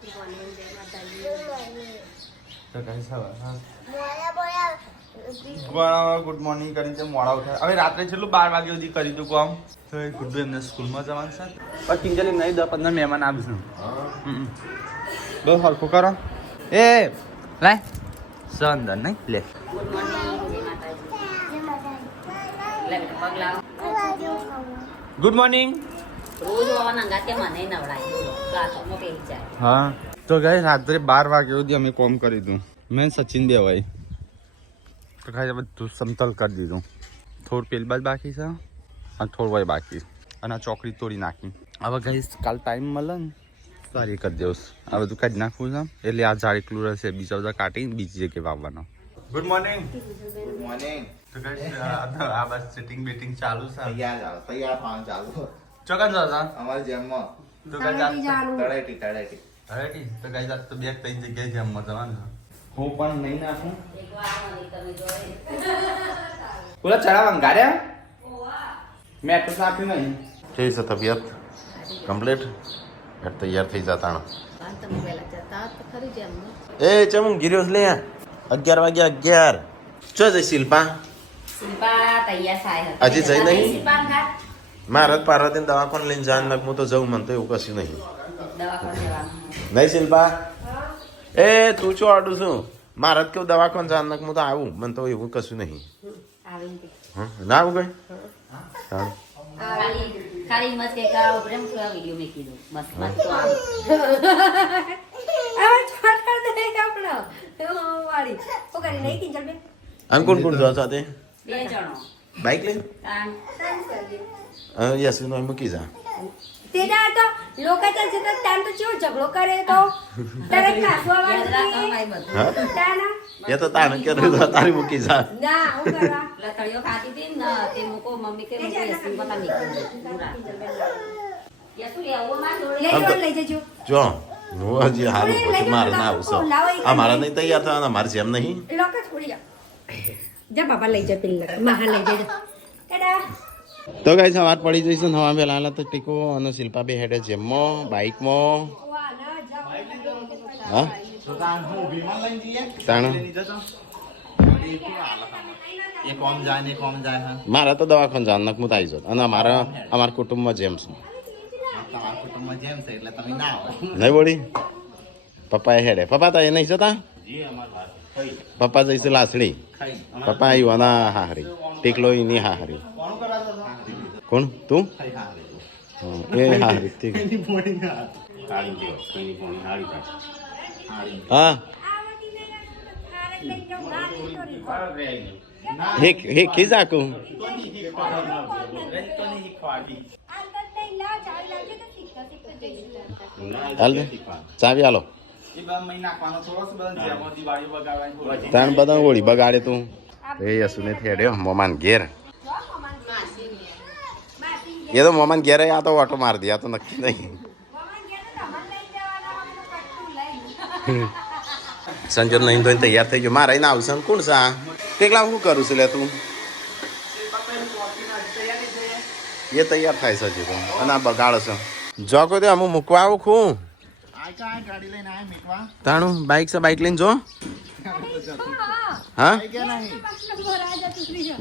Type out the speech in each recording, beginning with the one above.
તો કઈ સવાર ગુડ મોર્નિંગ કરીને મોડા ઉઠ્યા હવે રાત્રે છેલ્લું 12 વાગ્યા સુધી કરી દઉં કામ તો એ ગુડ એમને સ્કૂલમાં જવાનું છે પણ કિંજલી નહીં 10-15 મહેમાન આવશે બહુ હરખું કરો એ લાય સંદર નહીં લે ગુડ મોર્નિંગ હા તો ગઈ રાત્રે 12 વાગ્યા સુધી અમે કોમ કરી દઉં મેં સચિન દેવાઈ તો ખાઈ બધું સમતલ કરી દીધું થોડું પેલ બાદ બાકી છે અને થોડું વાય બાકી અને આ ચોકડી તોડી નાખી હવે ગઈ કાલ ટાઈમ મળે ને સારી કરી દેવું આ બધું કાઢી નાખવું છે એટલે આ ઝાડ એકલું રહેશે બીજા બધા કાઢીને બીજી જગ્યાએ વાવવાનો ગુડ મોર્નિંગ ગુડ મોર્નિંગ તો ગઈ આ બસ સિટિંગ બીટિંગ ચાલુ છે તૈયાર પાન ચાલુ ચોકન જાતા અમારી જેમમાં તો ગઈ તળેટી તો ગઈ જાત તો બે ત્રણ જગ્યાએ જેમમાં જવાનું હું પણ નહીં નાખું બોલા ચણા વંગાર્યા મેં તો નાખ્યું નહીં કેવી છે તબિયત કમ્પ્લીટ તૈયાર થઈ જતા એ ચમ ગીર્યો લે 11 વાગ્યા 11 ચો જઈ શિલ્પા હજી જઈ નહીં મારે પાર્વતીને દવાખાને લઈને જાન નાખ હું તો જવું મને તો એવું કશું નહીં નહીં શિલ્પા એ તું છો આડું છું મારે કેવું દવાખાને જાન નાખ હું તો આવું મને તો એવું કશું નહીં ના આવું કઈ ખાલી મત કે કા પ્રેમ થોડા વિડિયો મેકી દો બસ મત તો આ છોટા દે કપડો તો વાળી ઓ કરી નહીં કિંજલ બે આમ કોણ કોણ જો સાથે બે જણો બાઈક લઈ તાન યસ નો મૂકી જા તેના તો લોકો ચાલશે તો તાન તો કેવો ઝઘડો કરે તો તારે ખાસવા વાળી તાના એ તો તાને કે તારી મૂકી જા ના હું કરવા લતળિયો ખાતી હતી ને તે મૂકો મમ્મી કે મૂકો એસી પતા નીકળી પૂરા યસુ લે આવો માં જોડે લઈ જજો જો હું હજી હારું મારે ના આવશો આ મારા નહીં તૈયાર થવાના મારે જેમ નહીં લોકો છોડી જા બાબા લઈ જા પેલા મહા લઈ જજો ટાટા તો ગાઈસ વાત પડી જઈશ ને હવા વેલા તો ટીકો અને શિલ્પા બે હેડે જેમમાં બાઈકમાં હા મારે તો દવાખાને જવાનું નક હું આવી જાત અને અમારા કુટુંબમાં જેમ છું નહીં બોડી પપ્પા એ હેડે પપ્પા તો એ નહીં જતા પપ્પા જઈશું લાસડી પપ્પા આવ્યું અને હાહરી ટીકલો એની હાહરી કોણ તું એ હાહરી હા હે ખીજાકું હાલ ચાવી હાલો ત્રણ બધા ઓળી બગાડે તું એ યસુને થેડ્યો મોમાન ઘેર એ તો મોમાન ઘેર આ તો ઓટો માર દે આ તો નક્કી નહીં સંજય નહીં તો તૈયાર થઈ ગયો મારે ના આવશે કોણ છે આ કેટલા શું કરું છું લે તું એ તૈયાર થાય છે હજી તો અને આ બગાડો છે જો કોઈ દે અમુક મૂકવા આવું ખું તાણું બાઈક છે બાઈક લઈને જો હા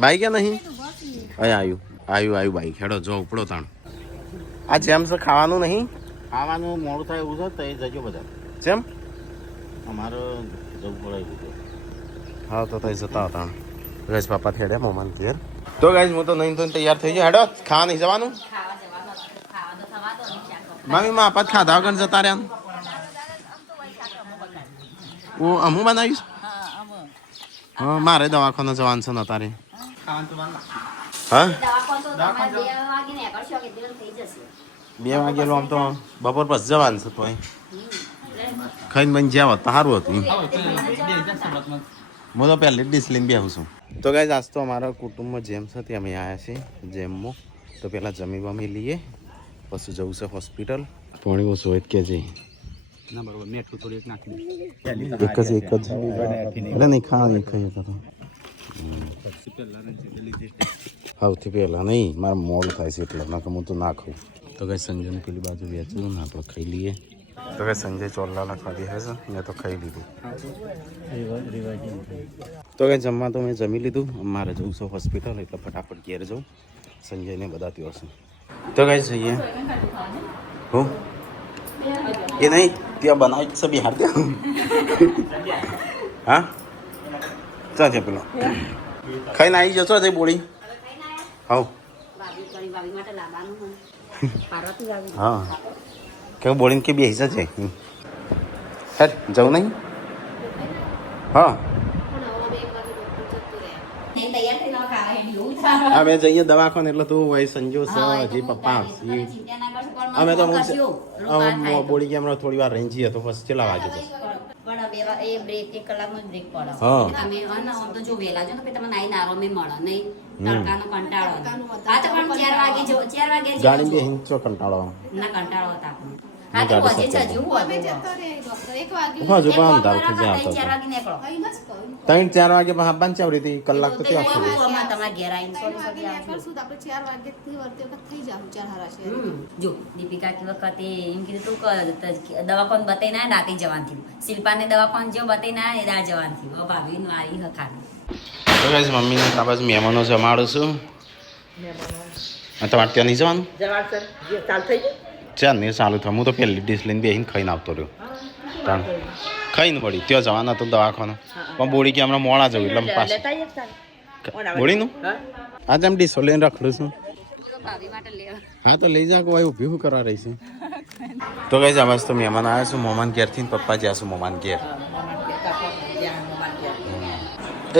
બાઈક નહીં આવ્યું બાઈક હેડો જો ઉપડો તાણું આ જેમ છે ખાવાનું નહીં ખાવાનું મોડું થાય એવું છે તો એ જજો બધા જેમ અમારે જવું પડે હા તો થઈ જતા હતા ગેસ પાપા થેડ્યા મોમાન ઘેર તો ગાઈસ હું તો નહીં તો તૈયાર થઈ ગયો હેડો ખાવા નહીં જવાનું મમ્મી માં આપત ખાધા વગર જતા રહ્યા ઓ અમું બનાવીશ હા મારે દવાખાને જવાનું છે ને તારે હા 2 વાગે આમ તો બપોર પછી જવાનું છે તો ખાઈને બની જ્યાં હોત તો સારું હતું હું તો પહેલી ડીશ લઈને બેહું છું તો ગાઈસ આજ તો અમારા કુટુંબમાં જેમ છે તે અમે આવ્યા છીએ જેમમાં તો પહેલાં જમી બમી લઈએ પછી જવું છે હોસ્પિટલ પાણી ઓછું હોય કે જઈ ના બરોબર મેઠું થોડી નાખી એક જ અરે નહીં ખાઈ ખાઈએ તો સૌથી પહેલાં નહીં મારે મોડું થાય છે એટલે ના હું તો ના ખાઉં તો કઈ સંજન પેલી બાજુ વેચવું ને આપણે ખાઈ લઈએ તો કે સંજય ચોલ્લાલા ખાધી હશે મેં તો ખાઈ લીધું. તો કે જમવા તો મેં જમી લીધું. મારે જવું છે હોસ્પિટલ એટલે ફટાફટ ઘેર જાઉં. સંજયને બધાતી હશે તો કઈ જઈએ. હું એ નહીં ત્યાં બનાવી છે બિહાર ત્યાં. હા ચાલ છે પેલો ખાઈને આવી જશો જઈ બોળી. હા હા કેવું બોલીને કે બેસી જશે. હેડ જવું નહીં. હા અમે જઈએ દવાખાને એટલે તું ભાઈ સંજો છે હજી પપ્પા અમે તો બોલી ગયા હમણાં થોડી વાર રહી જઈએ તો પછી કેટલા વાગે છે. ગાડી બે હિંચો કંટાળો હજુ પણ અંધારું થઈ જાય. 3-4 વાગે હાબાન ચાવડી હતી કલાક તો ત્યાં સુધી. જો દીપિકા की वखत એમ કીધું તું દવાખાન બતાઈ ના ડાકી જવાનું થયું. શિલ્પાને દવાખાન જો બતાઈ ના એ દા જવાનું થયું. ભાભી નું આવી હખાની તો ગાઈસ મમ્મીને તાબાજ મહેમાનો જમાડું છું. તમારે ત્યાં નહીં જવાનું ચાલ નહીં ચાલુ થયું. હું તો પહેલી ડીશ લઈને બેસીને ખાઈને આવતો રહ્યો. ત્રણ ખાઈને પડી ત્યાં જવાના તો દવાખાને પણ બોડી કે હમણાં મોડા જવું એટલે પાછું બોડીનું આજે એમ ડીશો લઈને રખડું છું. હા તો લઈ જા કોઈ ઊભી શું કરવા રહી છે. તો કઈ આવાજ તો મહેમાન આવ્યા છું મોમાન ઘેરથી પપ્પા જ્યાં છું મોમાન ઘેર.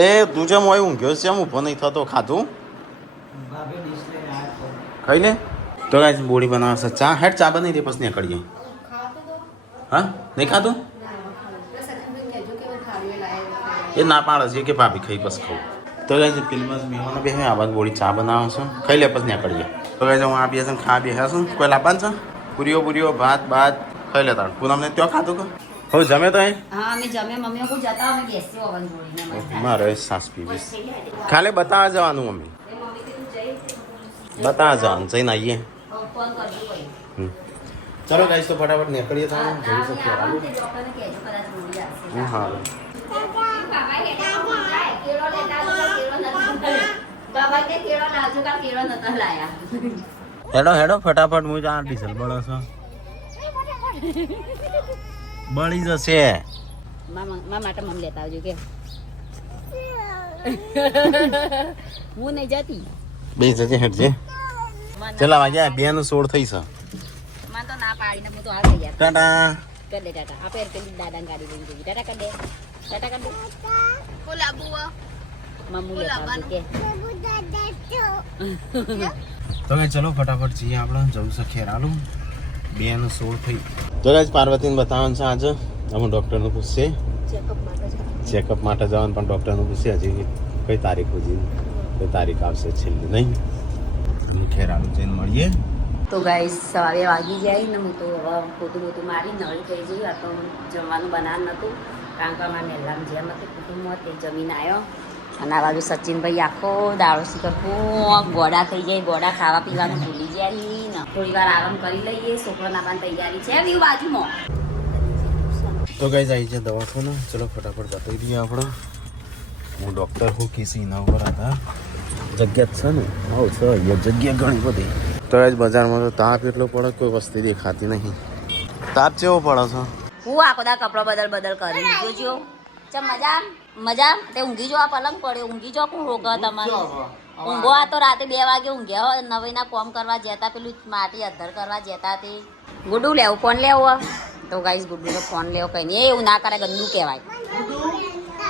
એ તું જેમ હોય ઊંઘ્યો છે એમ ઊભો નહીં થતો ખાધું ખાઈ લે. તો કાંઈ બોડી બનાવશે ચા હેડ ચા બનાવી દે પછી નીકળીએ. હા નહીં ખાધું એ ના પાડે છે કે ભાભી ખાઈ પછી ખાવું. તો કાંઈ ફિલ્મમાં મહેમાનો બે આવાજ બોડી ચા બનાવો છો ખાઈ લે પછી નીકળીએ. તો કાંઈ હું આ બે છે ખા બે છું કોઈ લાવવાનું છે પૂરીઓ ભાત ખાઈ લેતા પૂનમને ત્યાં ખાધું કે હવે જમે તો હા અમે જમે મમ્મી કોઈ જતા અમે બેસી ઓવન જોડીને મારે સાસ પીવીશ ખાલી બતાવવા જવાનું મમ્મી બતાવવા જવાનું જઈને આવીએ. ફોન કરજો ભાઈ. ચલો ગાઈસ તો ફટાફટ નીકળીએ તો જઈ શકીએ. ડોક્ટરને કહેજો કદાચ બોલી આવશે. હા હેડો ફટાફટ હું આ ડીઝલ બળો છો બળી જશે. મારા માટે મમ લેતા આવજો કે હું નહીં જતી. બે જજે હેડજે ચલા વાગ્યા 2:16 થઈ છે. મને તો ના પાડીને હું તો હાર થઈ ગયા. ટાટા કર દે ટાટા. આપે પેલી દાદા ગાડી લઈને જઈ. ટાટા કર દે. ટાટા કર દે. બોલા બુઆ મમ્મુ લેતા આવજો કે તો કઈ ચલો ફટાફટ જઈએ આપણે જવું છે ખેરાલું 2:16 થઈ. તો કઈ પાર્વતીને બતાવવાનું છે આજે અમે ડૉક્ટરનું પૂછશે ચેકઅપ માટે જવાનું પણ ડૉક્ટરનું પૂછશે હજી કઈ તારીખ સુધી કઈ તારીખ આવશે છેલ્લી નહીં. ખેરાલું જઈને મળીએ. તો ગાઈસ સવારે વાગી જાય ને હું તો હવે પોતું મારી નળી થઈ જઈ. આ તો જમવાનું બનાવવાનું નહોતું કારણ કે અમારા મહેલામાં જેમ હતું કુટુંબમાં તે જમીન આવ્યો અને આ બાજુ સચિનભાઈ આખો દાળો શીખર ગોડા થઈ જાય. ગોડા ખાવા પીવાનું ભૂલી જાય ને થોડી વાર આરામ કરી લઈએ. છોકરા નાવાની તૈયારી છે વ્યૂ બાજુમાં. તો કઈ જાય છે દવાખાને ચલો ફટાફટ બતાવી દઈએ આપણે. હું ડૉક્ટર હું કેસી ના ઉપર હતા જગ્યા છે ને આવું છે જગ્યા ઘણી બધી. તો આજ બજારમાં તો તાપ એટલો પડે કોઈ વસ્તુ દેખાતી નહીં. તાપ કેવો પડે છે. હું આખો દા કપડો બદલ કરી જોજો. ચમ મજા તે ઊંઘી જો. આ પલંગ પડ્યો ઊંઘી જો. કોણ રોગ તમારે ઊંઘો. આ તો રાતે 2 વાગે ઊંઘ્યા હોય નવીના કોમ કરવા જતા પેલું માટી અધર કરવા જતા તે ગુડું લેવું ફોન લેવું. તો ગાઈસ ગુડ્ડુનો ફોન લેવો કઈ નહીં એવું ના કરે ગંદુ કહેવાય.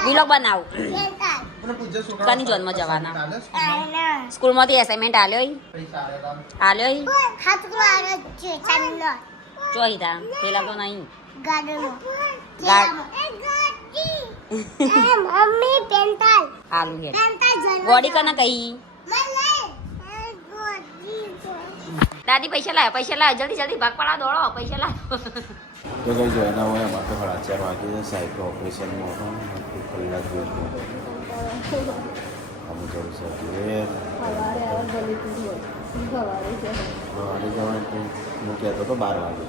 વિલોગ બનાવું કની જોનમાં જવાના સ્કૂલમાંથી એસાઇનમેન્ટ આલ્યો ચોહીતા પેલા તો નહીં આલુ હે ગોડી કને કહી દાદી પૈસા લાવ્યા જલ્દી ભાગ પડા દોડો પૈસા લાવો. તો કઈ જોઈના હોય એમાં તો 4:30 વાગે સાહેબ ઓપરેશનમાં હતો કલાક જેવું અમે જવું છે સવારે જવાનું મૂક્યા તો 12 વાગે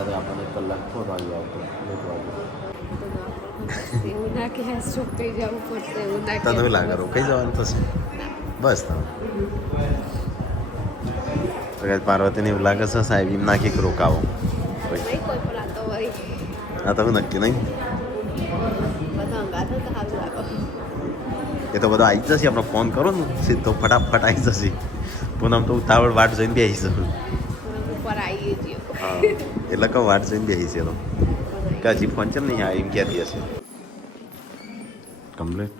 અરે આપણને 1 કલાક થોડો આવી આવતો 1 વાગે એવું ના કે ચોકડી જવું પડશે એવું ના તને એવું લાગે રોકાઈ જવાનું થશે બસ તો કદાચ પાર્વતીને એવું લાગે છે સાહેબ એમ નાખી કે રોકાવો કોઈ પણ આ તો વળી આ તો નક્કી નહીં બધા અંગાત તો સારું લાગો એ તો બધો આવી જશે આપણે ફોન કરો ને સીધો ફટાફટ આવી જશે પૂનમ તો ઉતાવળ વાટ જોઈને બેસી છે ઉપર આવીએ છીએ હા એટલે કહું વાટ જોઈને બેસી છે તો કે હજી ફોન ચમ નહીં એમ કહેતી હશે કમ્પ્લીટ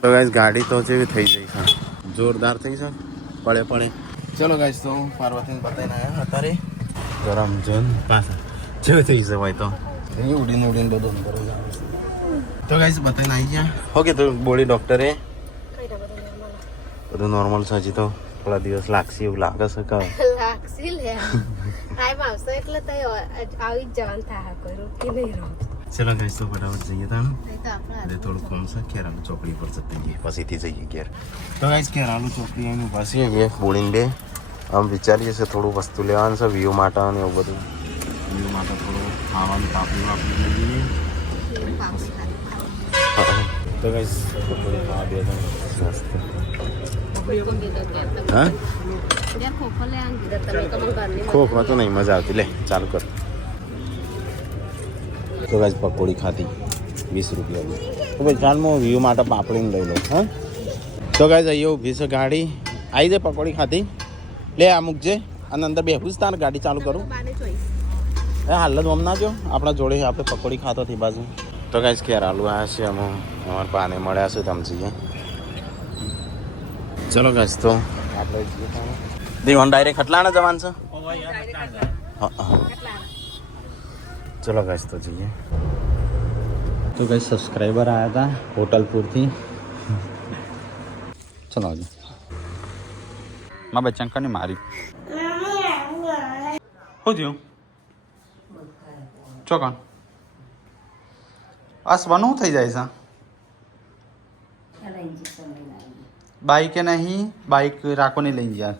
તો ગાઈસ ગાડી તો જેવી થઈ ગઈ છે જોરદાર થઈ છે પડે ચલો ગાઈસ તો પાર્વતીને બતાવીને આવ્યા અત્યારે ગરમ જોન પાછા જેવી થઈ છે હોય તો ઉડીને બધું અંદર તો ગાઈસ બતાવીને આવી ગયા ઓકે તો બોડી ડૉક્ટરે બધું નોર્મલ છે હજી તો થોડા દિવસ લાગશે એવું લાગે છે કે લાગશે લે ટાઈમ આવશે એટલે તો આવી જ જવાનું થાય કોઈ રોકી નહીં રહો ચલો ગાઈસ તો ફટાફટ જઈએ તાણ નહીં તો આપણે અરે થોડું કોમ છે ખેરાલુ ચોકડી પર જતા જઈએ પછીથી જઈએ ઘેર તો ગાઈસ ખેરાલુ ચોકડી આવીને પાછી આવીએ બોડીને બે આમ વિચારીએ છે થોડું વસ્તુ લેવાનું છે વ્યૂ માટે અને એવું બધું વ્યૂ માટે થોડું ખાવાનું પાપડી લઈ લઈએ તો ગાઈસ પકોડી ખાવા બે જણ હા ખોખમાં તો નહીં મજા આવતી લે ચાલુ કર તો ગાઈસ પકોડી ખાધી 20 રૂપિયાની તો ભાઈ ચાલમાં વ્યૂ માટે પાપડીને લઈ લો હા તો ગાઈસ અહીંયા ઊભી છે ગાડી આવી જાય પકોડી ખાધી લે આ મૂકજે અને અંદર બેહું જ તાર ગાડી ચાલુ કરું એ હાલ જ હમ ના જો આપણા જોડે આપણે પકોડી ખાતો હતી બાજુ તો ગાઈસ ખેર આલુ આવ્યા છે અમે અમારા પાને મળ્યા છે તમે જઈએ ચલો ગાઈસ તો આપણે જઈએ દીવન ડાયરેક્ટ ખટલાણા જવાનું છે હા ચલો ગાઈસ તો જઈએ તો કઈ સબસ્ક્રાઈબર આવ્યા હતા હોટલપુરથી ચલો આજે મારા બચ્ચા કને મારી શું થયું ચોકણ આસવાનું થઈ જાય છે બાઈકે નહીં બાઈક રાખો નહીં લઈને ગયા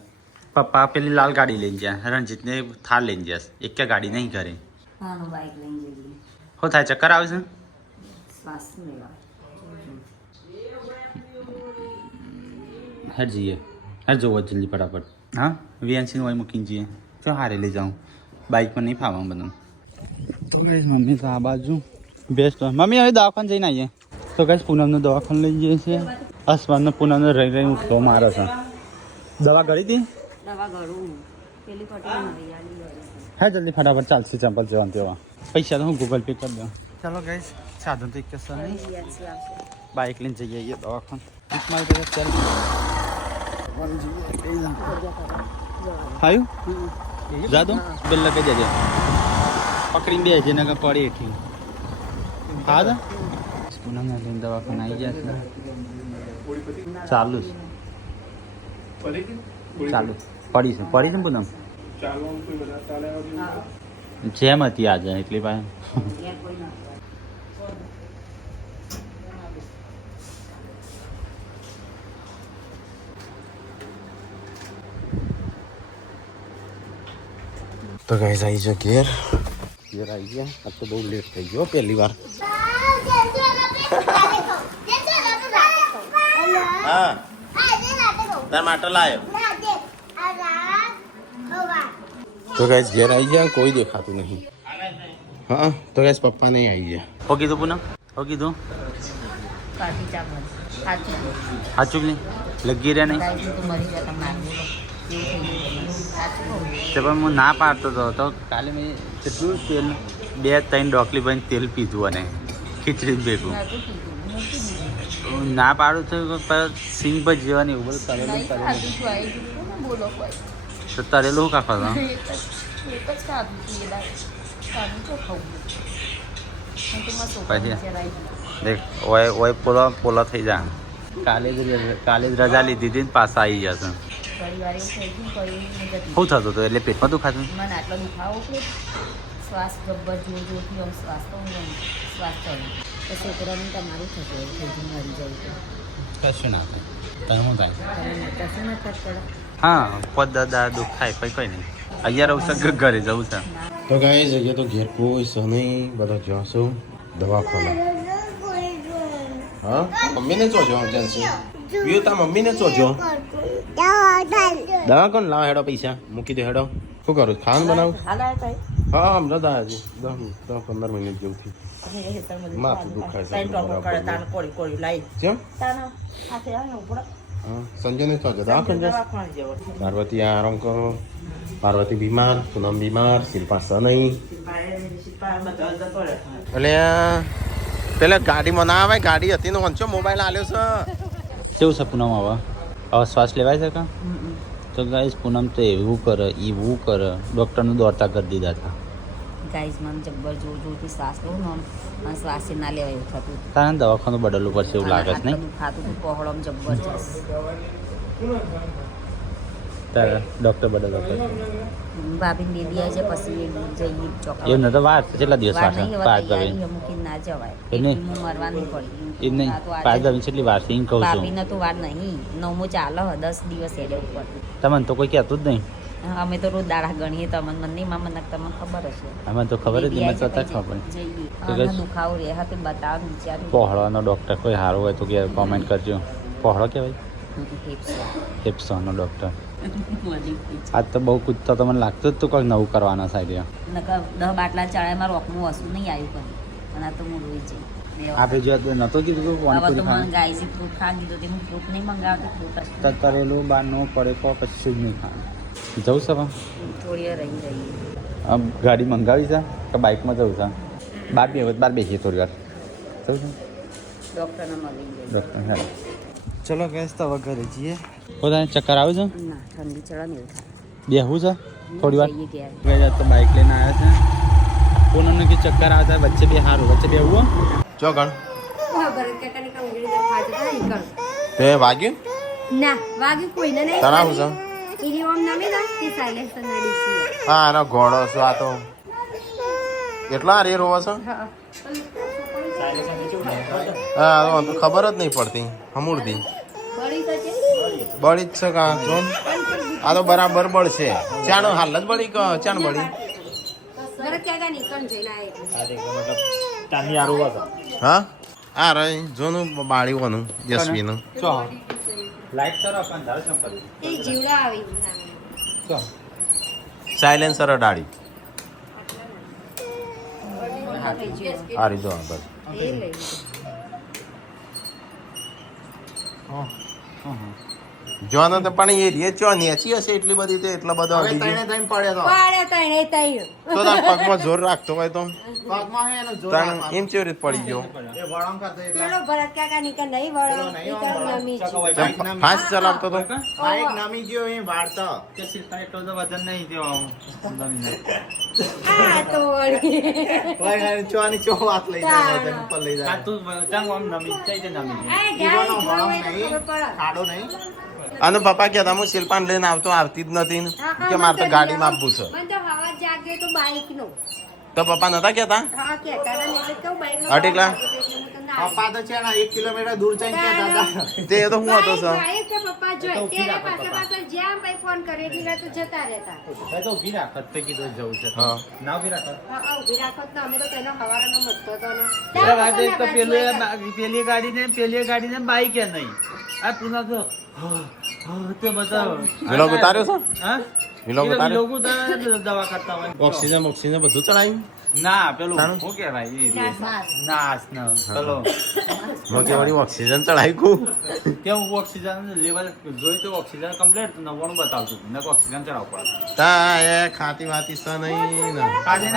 પપ્પા પેલી લાલ ગાડી લઈને ગયા રણજીતને થાર લઈને ગયા એક કે ગાડી નહીં કરે બાઈક લઈને જઈએ શું થાય ચક્કર આવે છે શ્વાસ લેવા હેર જઈએ હેર જોવો જલ્દી ફટાફટ હા વીએનસી હોય મૂકીને જઈએ તો હારે લઈ જાઉં બાઇક પર નહીં ફાવા બધું તો કઈ મમ્મી તો આ બાજુ બેસ્ટ મમ્મી હવે દવાખાને જઈને આવીએ તો કઈ પૂનમનું દવાખાને લઈ જઈએ છીએ અસવારનો પૂનમનો રહી રહી ઉઠતો મારે છે દવા ગળી હતી દવા ગળું પેલી પટેલ નવી આલી હા જલ્દી ફટાફટ ચાલશે ચંપલ જવાનું તેવા પૈસા તો હું ગૂગલ પે કરી દઉં ચાલો ગઈ સાધન તો એક નહીં બાઇક લઈને જઈએ આવીએ દવાખાને આવ્યું જા દો બેલ લગાઈ દેજે પકડીને બે છે ને પડી એઠી હા દા પૂનમ લઈને દવાખાને આવી ગયા છે ચાલુ ચાલુ પડી છે ને પૂનમ જેમ હતી આજે એટલી પાસે તો ગાઈસ આવી જો ઘેર આવી ગયા આ તો બહુ લેટ થઈ ગયો પહેલી વાર હા તાર માટે લાયો તો ગાઈસ ઘેર આવી ગયા કોઈ દેખાતું નહીં હા તો ગાઈસ પપ્પા નહીં આવી ગયા હો કીધું પૂનમ હો કીધું કાઠી ચામચ સાચું સાચું નહીં લગી રહ્યા નહીં ગાય તો મરી જતા મારવું એવું થઈ ગયું સાચું તે પણ હું ના પાડતો હતો તો કાલે મેં કેટલું તેલ 2-3 ડોકલી ભરીને તેલ પીધું અને ખીચડી ભેગું ના પાડું તો સિંગ પર જેવાની એવું બધું તરેલું બોલો કોઈ તો તરેલું શું કાપો એક જ ખાધું હતું એ ખાધું તો ખાવું પછી દેખ ઓય પોલો થઈ જાય કાલે જ રજા લીધી હતી ને પાછા આવી જશે શું થતું હતું એટલે પેટમાં દુખાતું મને આટલો દુખાવો કે શ્વાસ ગબ્બર જોરથી આમ શ્વાસ તો શ્વાસ ચડે તો છોકરાને તમારું થશે થઈ મરી જાય તો કશું ના થાય તને શું થાય કશું ના થત પડે હા પદ દુઃખ થાય પછી કઈ નહીં અહીંયા રહું છે ઘરે જવું છે તો ગાઈ જઈએ તો ઘેર કોઈ છે નહીં બધા જશો દવાખાના હા મમ્મીને જોજો એજન્સી વ્યુ તા મમ્મીને જોજો દવા કોણ લાવ હેડો પૈસા મૂકી દે હેડો શું કરું ખાવાનું બનાવું હા હમણાં દાદાજી 10-15 મિનિટ જેવું થયું માથું દુખાય છે કેમ હા સંજયને જોજો દવાખાને પાર્વતી આરામ કરો પાર્વતી બીમાર પૂનમ બીમાર શિલ્પા નહીં એટલે પેલા ગાડીમાં ના આવે ગાડી હતી ને વંચો મોબાઈલ આલ્યો છે કેવું છે પૂનમ હવે શ્વાસ લેવાય છે કા તો ગાઈસ પૂનમ તો એવું કરે ડૉક્ટરનું દોડતા કરી દીધા હતા ગાઈઝ મને જબ્બર જોરથી શ્વાસ લઉં ને અને શ્વાસ ના લેવાય એવું થતું તારે દવાખાનું બદલવું પડશે એવું લાગે છે નહીં ખાતું હતું પહોળમ જબરજસ્ત તારે ડૉક્ટર બદલવા પડશે ભાભીને બેબી આવી જાય પછી જઈએ ચોક્કસ એવું ન તો વાર કેટલા દિવસ વાર પાંચ મૂકીને ના જવાય એ નહીં. હું મરવા નહીં પડી એ નહીં પાંચ દસ કેટલી વાર છે એમ કહું છું ભાભીને તો વાર નહીં 9મો ચાલે 10 દિવસ હેડે ઉપર તમને તો કોઈ કહેતું જ નહીં અમે તો રોજ દાડા ગણીએ તમને મને નહીં મને તમને ખબર હશે અમે તો ખબર જ નહીં મને તો ખબર જઈએ તો અને guys, દુખાવો રહે હા તે બતાવ વિચાર પહોળાનો ડૉક્ટર કોઈ સારું હોય તો કે કોમેન્ટ કરજો પહોળો કહેવાય હિપ્સોનો ડૉક્ટર આજ તો બહુ કૂદતો તો મને લાગતું જ તું કંઈક નવું કરવાના સાઈડ 10 બાટલા ચડાયમાં રોકનું વસ્તુ નહીં આવ્યું કદી અને આ તો હું રોઈ જઈ આપે જો નતો કીધું તું હવે તો પાણીપુરી મને ગાયસી ફ્રૂટ ખા કીધું તે હું ફ્રૂટ નહીં મંગાવતી ફ્રૂટ ખાવાનું તરેલું બહારનું પડે તો કશું જ નહીં ખાવાનું જવું છે પણ થોડી વાર રહી આમ ગાડી મંગાવી છે કે બાઇકમાં જવું છે બહાર બેસીએ થોડી વાર જવું છે ડૉક્ટરને મળી ગઈ ડૉક્ટર હા ચલો ગેસ તો ઘરે જઈએ પોતાને ચક્કર આવે છે ના ઠંડી ચડે ને એવું થાય બેહવું છે થોડી વાર જઈએ ઘેર ગયા તો બાઇક લઈને આવ્યા છે પૂનમને કે ચક્કર આવતા વચ્ચે બે સારું વચ્ચે બેહવું ચો ગણ ભરત કાકાની કંગડી દે ખાજે તો નહીં કર તે વાગ્યું ના વાગ્યું કોઈને નહીં તરાવ છે ઈરી ઓમ નામે ના તે સાયલેન્સ નાડી છે હા એનો ઘોડો છે આ તો કેટલા રે રોવા છે હા હા તો ખબર જ નહીં પડતી હમુરતી બળી તો છે બળી જ છે કા જોન આ તો બરાબર બળશે ચાણ હાલ જ બળી ચાણ બળી ભરત કાકાની કણ જઈને આય હા આ રહી જોનું બાળીઓનું યશવીનું ચો લાઈટ કરો પણ ધારો સંપલ એ જીવડા આવી ચો સાયલેન્સર ડાળી આ રીતો બસ એ લઈ જોનો તો પણ એ રે ચો નેચી હશે એટલી બધી તે એટલા બધા પાડે તણે તઈ તો તાર પગમાં જોર રાખતો હોય તો તાણ એમ કેવી રીતે પડી ગયો ચલો ભરત કાકા ની કે નહીં વળો ઈ કર નમી છે ફાસ્ટ ચલાવતો તો કે શિલ્પા એટલો તો વજન નહીં દેવા આ તો વળી આ તું ચાંગ આમ નમી જાય છે નમી આ ગાય ખબર પડે અને પપ્પા કહેતા હું શિલ્પાને લઈને આવતી જ નથી ને. કે મારે તો ગાડીમાં આપવું છે મને તો હવા જાગે તો બાઈક નો તો પપ્પા નતા કહેતા હા કે તારા ને એટલે કેવું બાઈક નો અટીકલા? પપ્પા તે તો હું હતો સર બાઈક કે પપ્પા જોઈ તેરે પાસે જ્યાં ભાઈ ફોન કરે દીલા તો જતા રહેતા એ તો ઊભી રાખત તે કીધું જવું છે હા ના ઊભી રાખત હા ઉભી રાખો તો અમે તો તેનો હવારાનો મતતો તો એટલે વાત એક તો પેલી ગાડીને બાઈક એ નહીં આ પુના તો તે બધા વિલોગ ઉતાર્યો છે હા વિલોગ ઉતાર્યો લોકો દવા કરતા હોય ઓક્સિજન બધું ચડાવ્યું ના પેલું તારું? શું કહેવાય નાશ ન પેલો મોકે વળી ઓક્સિજન ચડાવ્યું કેવું ઓક્સિજન લેવલ જોઈ તો ઓક્સિજન કમ્પ્લીટ 99 બતાવતું હતું ને ઓક્સિજન ચડાવવું પડે તા એ ખાતી વાતી છે નહીં ને આજે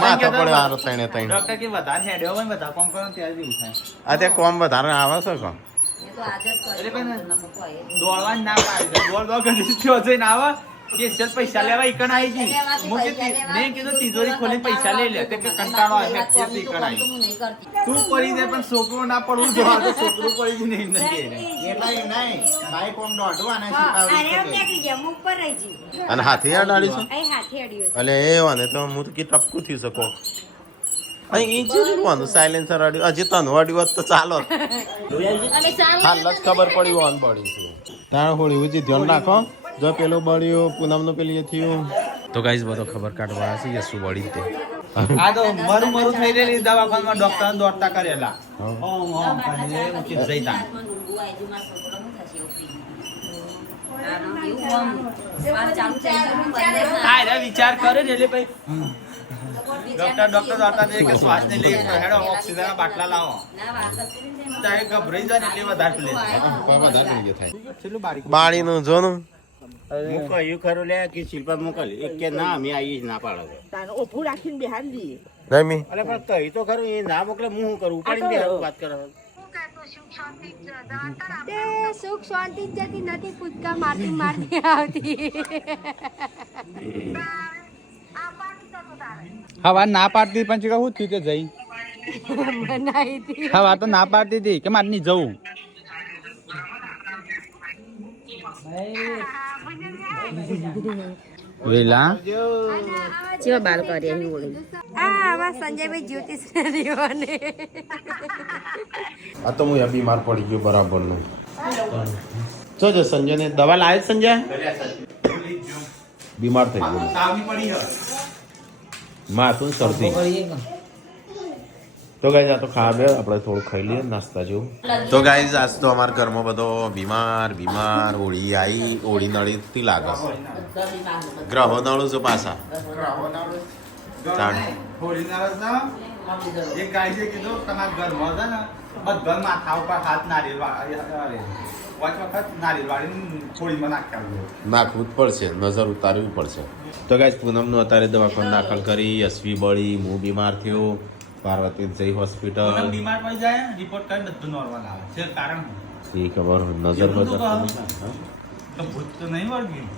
માથા પડે આરો તણે તણે ડોક્ટર કે વધારે હેડ્યો હોય વધારે કામ કરો ત્યારે એવું થાય આ તે કોમ વધારે આવે છે કોમ એ તો આજે જ એટલે કરી પણ દોડવા ના પાડે દોડ કરી થયો જઈને આવા કે ચલ પૈસા લેવા ઈકણ આવી જી મુકે મેં કીધું તિજોરી ખોલી પૈસા લઈ લે તે કે કંટાળો આવે કે ઈકણ આવી હું નહીં કરતી તું પડી જાય પણ છોકરો ના પડવું જોવા તો છોકરું પડી જ નહીં નથી અરે નીકળી ગયા મુખ પર રહી જી અને હાથી અડાડી છે અહીં હાથે અડ્યો છે. અલે એ વાને તો હું તો કે ટપકું થઈ શકો અહીં ઈંચી વાનું સાયલેન્સર અડ્યું હજી તને અડ્યું હોત તો ચાલો અને સામે હાલ જ ખબર પડી ઓન પડી છે તાણ હોળી ઉજી ધ્યાન રાખો જો પેલો બળ્યો પૂનમનો પેલી એ થયું તો ગાઈઝ બધો ખબર કાઢવા છે યસુ બળી તે આ તો મરું થઈ રહેલી દવાખાનામાં ડોક્ટર દોડતા કરેલા વિચાર કરે ને એટલે ભાઈ ડોક્ટર દોડતા કે શ્વાસ ને લઈ હેડો ઓક્સિજન ના બાટલા લાવો ત્યારે ગભરાઈ જાય એટલે વધારે બાળીનું જોનું હું કહ્યું ખરું લે કે શિલ્પા મોકલ એક કે ના અમે આવીએ જ ના પાડે ઓફું રાખીને બિહાર દઈએ નહીં અરે પણ કહી તો ખરું એ ના મોકલે હું શું કરું ઉપાડીને બેહારું વાત કરે તે સુખ શાંતિ જ જતી નથી કૂદકા મારતી મારતી આવતી હા ના પાડતી પણ શું થયું તે જઈ બનાવી હતી હા તો ના પાડતી હતી કે મારે નહીં જવું વેલા ચેવા બાલ કરીએ આવા સંજયભાઈ જ્યોતિષ રેવાને આ તો હું બીમાર પડી ગયો બરાબર નું જો સંજય ને દવા લાવે સંજય બીમાર થઈ ગયો માથું શરદી તો ગાઈઝ આ તો ખાવા બે આપણે થોડું ખાઈ લઈએ નાસ્તા જેવું તો ગાઈઝ આજ તો અમારા ઘરમાં બધો બીમાર હોળી આવી હોળી નળીથી લાગે ગ્રહો નળું છું પાછા એક ગાય છે કીધું તમારા ઘરમાં છે ને બધા માથા ઉપર હાથ નારિયેળ વખત નારિયેળ વાળી હોળીમાં નાખ્યા નાખવું જ પડશે નજર ઉતારવી પડશે તો ગાઈઝ પૂનમનું અત્યારે દવાખાને દાખલ કરી યશવી બળી હું બીમાર થયો પાર્વતી જઈ હોસ્પિટલ બીમાર પડી જાય રિપોર્ટ કરી બધું નોર્મલ આવે છે કારણ એ ખબર નજર તો ભૂત તો નહીં વળગ્યું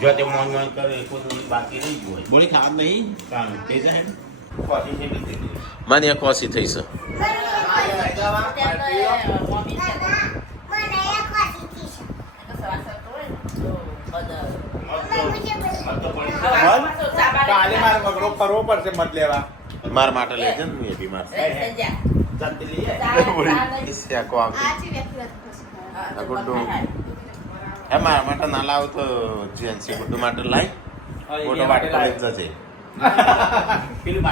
જો તે મોન મોન કરે કોઈ બાકી નહીં હોય બોલી ખાવા નહીં કામ તે જાય મને એક કોસી થઈ છે કાલે મારે મગરો ફરવો પડશે મત લેવા મારા માટે લેજે ને હું એ બીમાર ગુડ્ડુ હે મારા માટે ના લાવ તો જેન્સી ગુડ્ડુ માટે લાઈ ફોટો વાટકો લઈ જજે પેલું